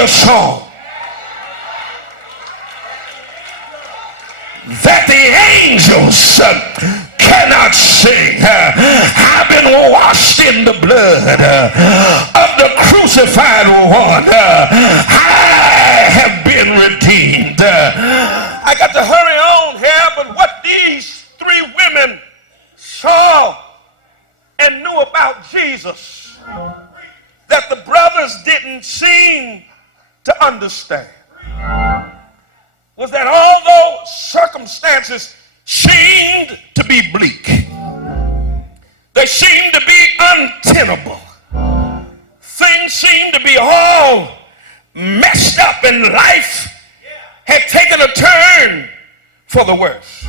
a song that the angels cannot sing. I've been washed in the blood of the crucified one. I have been redeemed. I got to hurry on here, but what these three women saw and knew about Jesus that the brothers didn't seem to understand was that although circumstances seemed to be bleak, they seemed to be untenable, things seemed to be all messed up, and life had taken a turn for the worse.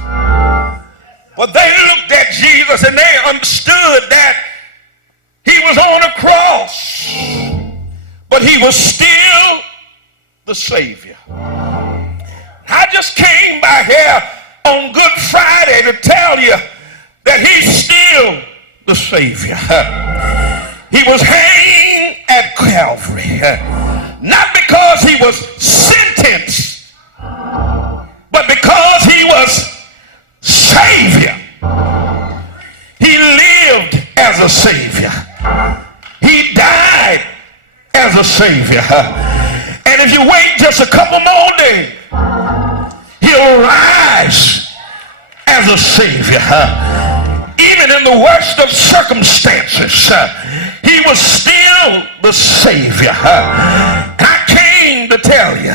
But they looked at Jesus and they understood that he was on a cross, but he was still the Savior. I just came by here on Good Friday to tell you that he's still the Savior. He was hanged at Calvary, not because he was sentenced, but because he was Savior. He lived as a Savior. He died as a Savior. And if you wait just a couple more days, he'll rise as a Savior. Even in the worst of circumstances, he was still the Savior. I came to tell you,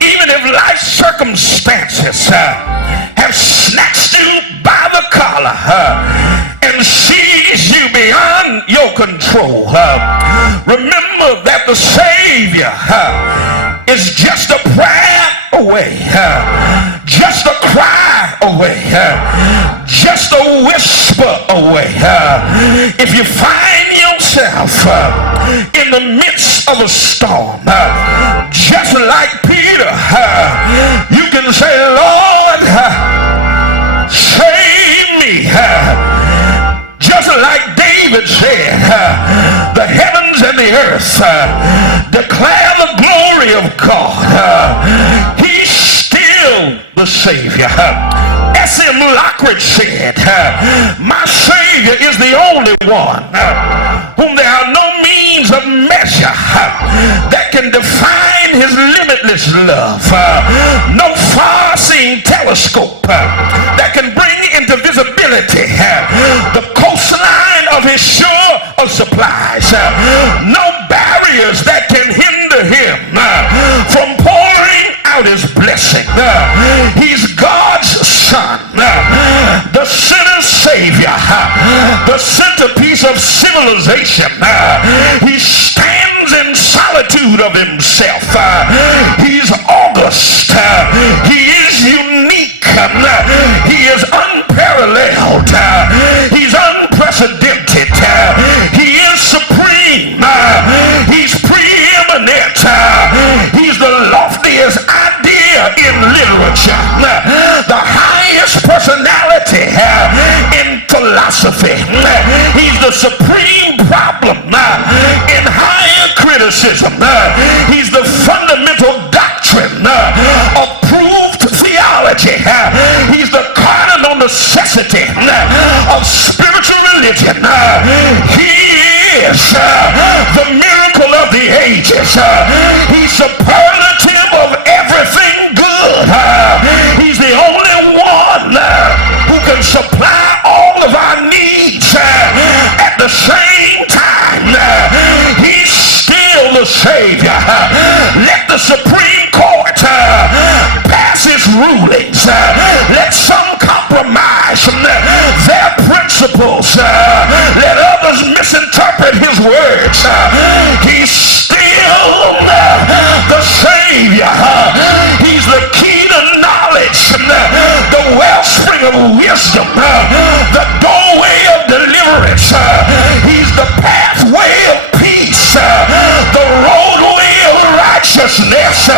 even if life circumstances have snatched you by the collar and seized you beyond your control, remember that the Savior is just a prayer away, just a cry away, just a whisper away. If you find yourself in the midst of a storm, just like Peter, you can say, Lord, save me. Just like David said, the heavens and the earth declare the glory of God. He's still the Savior. S.M. Lockridge said, my Savior is the only one whom there are no means of measure that can define his limitless love. No far-seeing telescope that can bring into visibility the coastline of his shore of supplies. No barriers that can hinder him from pouring out his blessing. He's God's Son, the sinner's Savior, the centerpiece of civilization. He stands in solitude of himself. He's august. He is unique. He is unparalleled. He's unprecedented. He is supreme. He's preeminent. He's the loftiest idea in literature, the highest personality in philosophy. He's the supreme problem in higher criticism. He's the fundamental doctrine of proved theology. He's the cardinal necessity of spiritual religion. He is the miracle of the ages. He's superlative of everything good. He's the only one who can supply all of our needs at the same time. He's still the Savior. Let the Supreme Court pass its rulings. Let some compromise their principles. Let others misinterpret his words. He's still the Savior. He's the key to knowledge, the wellspring of wisdom, the doorway of deliverance. He's the pathway of peace, the roadway of righteousness.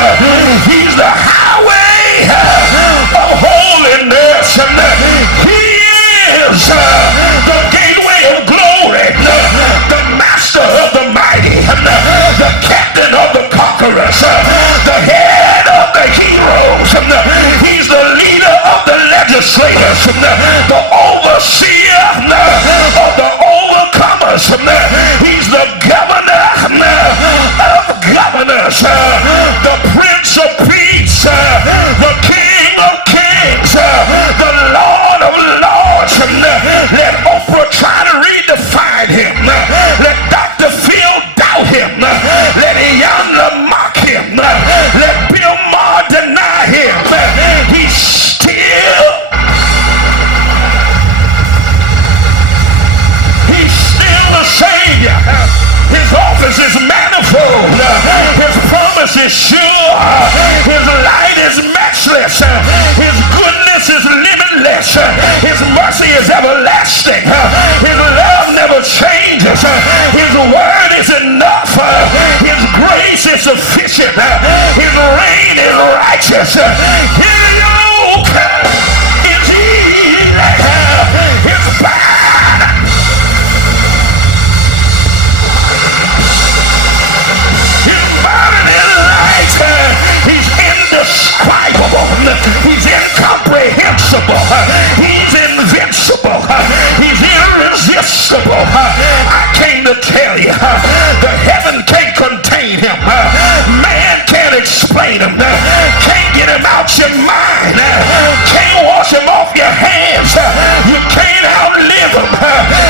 He's the highway of holiness. He is the gateway of glory, the master of the mighty, the captain of the conquerors. is sure. His light is matchless. His goodness is limitless. His mercy is everlasting. His love never changes. His word is enough. His grace is sufficient. His reign is righteous. His yoke is easy. His burden. His burden is light. He's indescribable. He's incomprehensible. He's invincible. He's irresistible. I came to tell you, the heaven can't contain him. Man can't explain him. Can't get him out your mind. Can't wash him off your hands. You can't outlive him.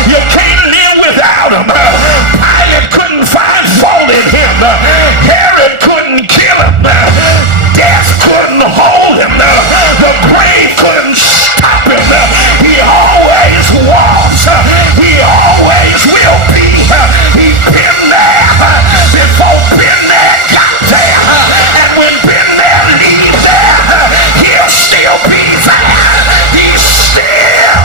You can't live without him. Pilate couldn't find fault in him. Herod couldn't kill him. Death couldn't hold him. The grave couldn't stop him. He always was. He always will be. He's been there before been there got there. And when been there leaves there, he'll still be there. He's still.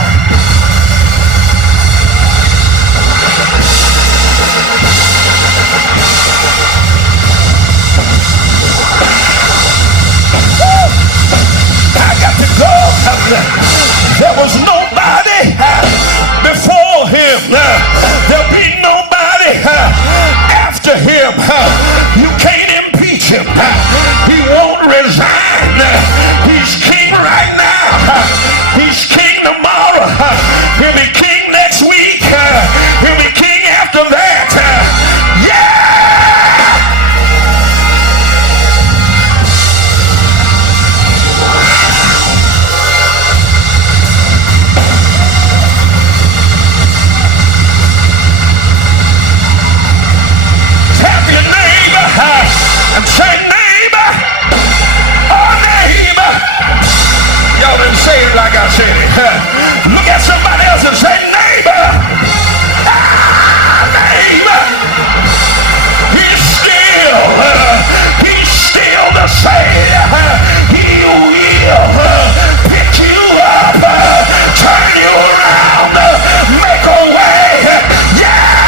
I got to go. There was nobody before him. There'll be nobody after him. You can't impeach him. He won't resign. He's king right now. He's king tomorrow. He'll be king next week. He'll be king after that. Yeah! And say, neighbor, oh neighbor. Y'all didn't say it like I said it. Look at somebody else and say, neighbor, neighbor. He's still the same. He will pick you up, turn you around, make a way. Yeah.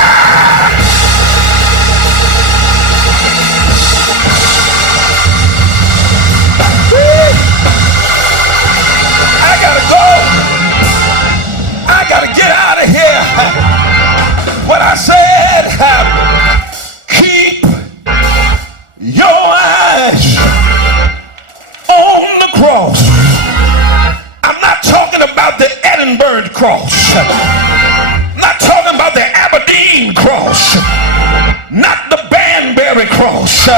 I gotta get out of here. What I said, keep your eyes on the cross. I'm not talking about the Edinburgh cross. I'm not talking about the Aberdeen cross. Not the Banbury cross.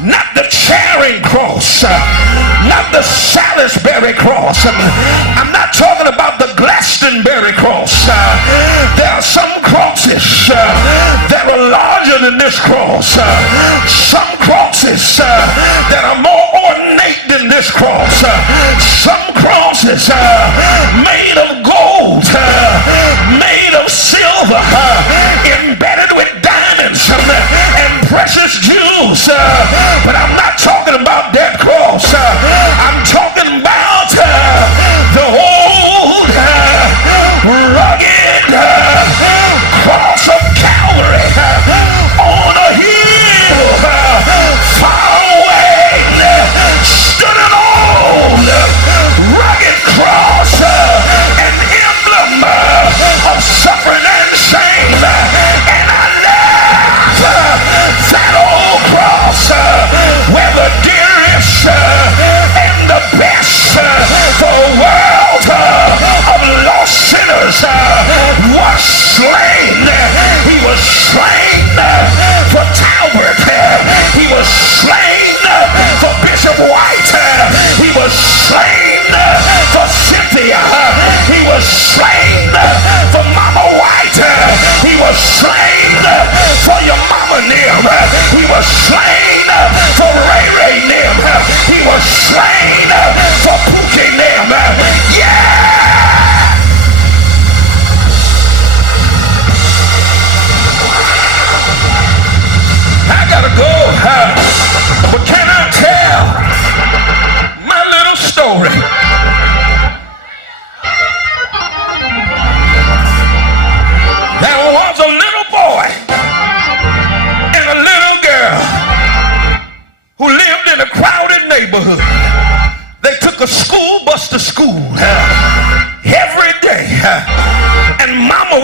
Not the Charing cross. Not the Salisbury cross. I'm not talking about the Glastonbury cross. There are some crosses that are larger than this cross. Some crosses that are more ornate than this cross. Some crosses made of gold, made of silver, embedded with diamonds and precious jewels. But I'm not talking about that cross. I'm talking about the old rugged cross of Calvary on a hill far away. Stood an old rugged cross, an emblem of suffering and shame. And I love that old cross where the dearest and the best for a world of lost sinners was slain. He was slain for Talbert. He was slain for Bishop White. He was slain for Cynthia. He was slain for Mama White. He was slain for your mama Nim. He was slain for Ray Ray Nim. He was slain for Pookie Nim. Yeah!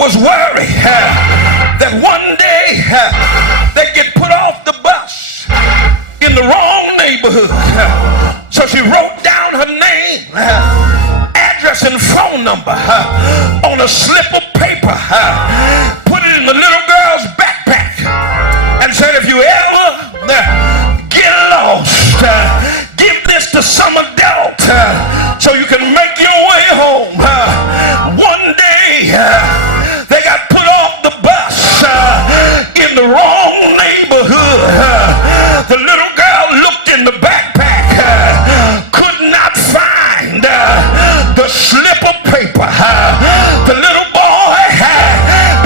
was worried that one day they get put off the bus in the wrong neighborhood. So she wrote down her name, address, and phone number on a slip of paper, put it in the little girl's backpack, and said, if you ever get lost, give this to some adult so you can make your way home. One day they got put off the bus in the wrong neighborhood. The little girl looked in the backpack, could not find the slip of paper. The little boy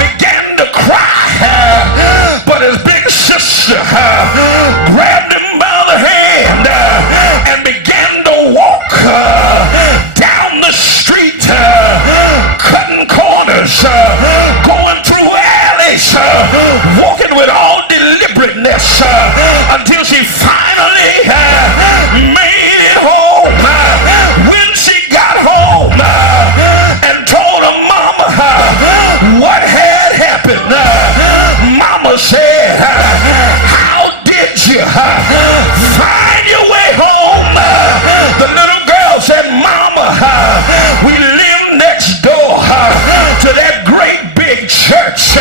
began to cry, but his big sister grabbed him by the hand and began to walk down the street, cutting corners, going through alleys, walking with all deliberateness until she finally made it home. When she got home and told her mama what had happened, mama said, how did you find your way home? The little girl said, mama, we live next door to that great big church.